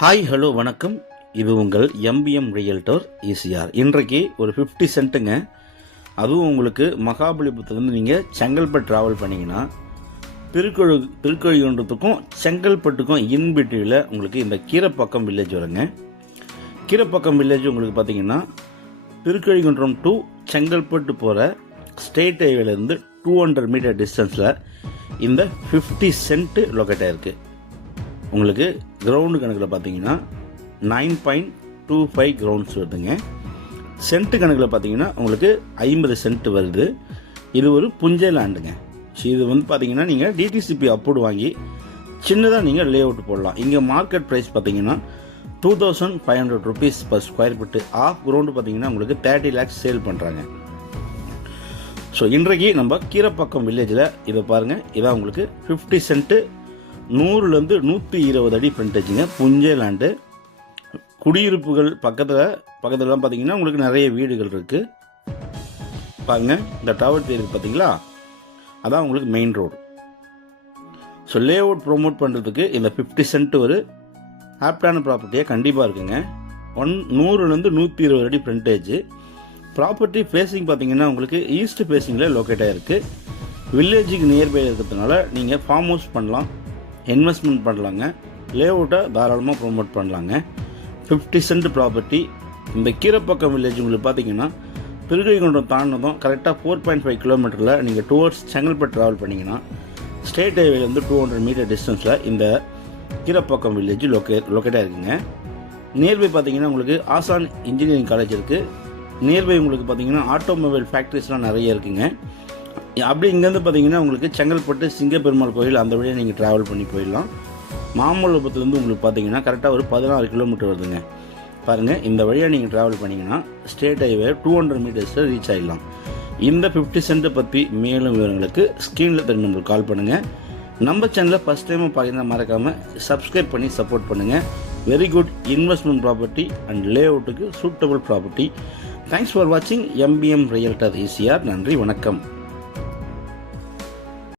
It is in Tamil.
ஹாய் ஹலோ வணக்கம். இது உங்கள் எம்பிஎம் ரியல்டர் ஈசிஆர். இன்றைக்கு ஒரு 50 சென்ட்டுங்க. அதுவும் உங்களுக்கு மகாபலிபுரத்துலேருந்து நீங்கள் செங்கல்பட்டு ட்ராவல் பண்ணிங்கன்னா திருக்கழிகுன்றத்துக்கும் செங்கல்பட்டுக்கும் இன்பிட்வீனில் உங்களுக்கு இந்த கீரப்பாக்கம் வில்லேஜ் வருங்க. கீரப்பாக்கம் வில்லேஜ் உங்களுக்கு பார்த்தீங்கன்னா திருக்கழிகுன்றம் டு செங்கல்பட்டு போகிற ஸ்டேட் ஹைவேலேருந்து 200 மீட்டர் டிஸ்டன்ஸில் இந்த 50 சென்ட் லொக்கேட் ஆகிருக்கு. உங்களுக்கு கிரவுண்டு கணக்கில் பார்த்தீங்கன்னா 9.25 கிரவுண்ட்ஸ் வருதுங்க. சென்ட்டு கணக்கில் பார்த்தீங்கன்னா உங்களுக்கு 50 சென்ட் வருது. இது ஒரு புஞ்சை லேண்டுங்க. ஸோ இது வந்து பார்த்தீங்கன்னா நீங்கள் டிடிசிபி அப்ரூவ் வாங்கி சின்னதாக நீங்கள் லே அவுட் போடலாம். இங்கே மார்க்கெட் ப்ரைஸ் பார்த்தீங்கன்னா 2500 rupees per square feet. Of ground பார்த்தீங்கன்னா உங்களுக்கு 30 lakhs சேல் பண்ணுறாங்க. ஸோ இன்றைக்கு நம்ம கீரப்பாக்கம் வில்லேஜில் இதை பாருங்கள். இதான் உங்களுக்கு 50 சென்ட்டு 100லேருந்து 120 அடி ஃப்ரண்டேஜுங்க. புஞ்சை லேண்டு. குடியிருப்புகள் பக்கத்துலலாம் பார்த்தீங்கன்னா உங்களுக்கு நிறைய வீடுகள் இருக்குது. பாருங்கள், இந்த டவர் தெரியுது பார்த்தீங்களா, அதான் உங்களுக்கு main road. So lay out promote பண்ணுறதுக்கு இந்த 50 சென்ட் ஒரு ஆப்டான ப்ராப்பர்ட்டியாக கண்டிப்பாக இருக்குங்க. 100லேருந்து 120 அடி ஃப்ரண்டேஜ். ப்ராப்பர்ட்டி ஃபேஸிங் பார்த்தீங்கன்னா உங்களுக்கு ஈஸ்ட் ஃபேஸிங்கில் லொக்கேட் ஆகிருக்கு. வில்லேஜுக்கு நியர்பை இருக்கிறதுனால நீங்கள் ஃபார்ம் ஹவுஸ் பண்ணலாம், இன்வெஸ்ட்மெண்ட் பண்ணலாங்க, லே அவுட்டை தாராளமாக ப்ரொமோட் பண்ணலாங்க. 50 சென்ட் ப்ராப்பர்ட்டி. இந்த கீரப்பாக்கம் வில்லேஜ் உங்களுக்கு பார்த்தீங்கன்னா திருக்கழிகுன்றம் தாண்டினதும் கரெக்டாக 4.5 கிலோமீட்டரில் நீங்கள் டுவர்ட்ஸ் செங்கல்பட்டு ட்ராவல் பண்ணிங்கன்னா ஸ்டேட் ஹைவேலேருந்து 200 மீட்டர் டிஸ்டன்ஸில் இந்த கீரப்பாக்கம் வில்லேஜ் லொக்கேட்டாக இருக்குங்க. நியர்பை பார்த்தீங்கன்னா உங்களுக்கு ஆசான் இன்ஜினியரிங் காலேஜ் இருக்குது. நியர்பை உங்களுக்கு பார்த்தீங்கன்னா ஆட்டோமொபைல் ஃபேக்ட்ரிஸ்லாம் நிறைய இருக்குங்க. அப்படி இங்கேருந்து பார்த்தீங்கன்னா உங்களுக்கு செங்கல்பட்டு சிங்கப்பெருமாள் கோயில் அந்த வழியாக நீங்கள் ட்ராவல் பண்ணி போயிடலாம். மாமல்லபுரத்துலேருந்து உங்களுக்கு பார்த்தீங்கன்னா கரெக்டாக ஒரு 16 கிலோமீட்டர் வருதுங்க. பாருங்கள், இந்த வழியாக நீங்கள் ட்ராவல் பண்ணிங்கன்னா ஸ்டேட் ஹைவே 200 மீட்டர்ஸில் ரீச் ஆகிடலாம். இந்த 50 சென்ட்டை பற்றி மேலும் விவரங்களுக்கு ஸ்க்ரீனில் தெரிஞ்ச நம்பருக்கு கால் பண்ணுங்கள். நம்ம சேனலில் ஃபஸ்ட் டைமாக பார்த்தீங்கன்னா மறக்காமல் சப்ஸ்கிரைப் பண்ணி சப்போர்ட் பண்ணுங்கள். Very good investment property and lay அவுட்டுக்கு சூட்டபிள் ப்ராப்பர்ட்டி. தேங்க்ஸ் ஃபார் வாட்சிங் எம்பிஎம் ரியல்டர் ஈசிஆர். நன்றி, வணக்கம்.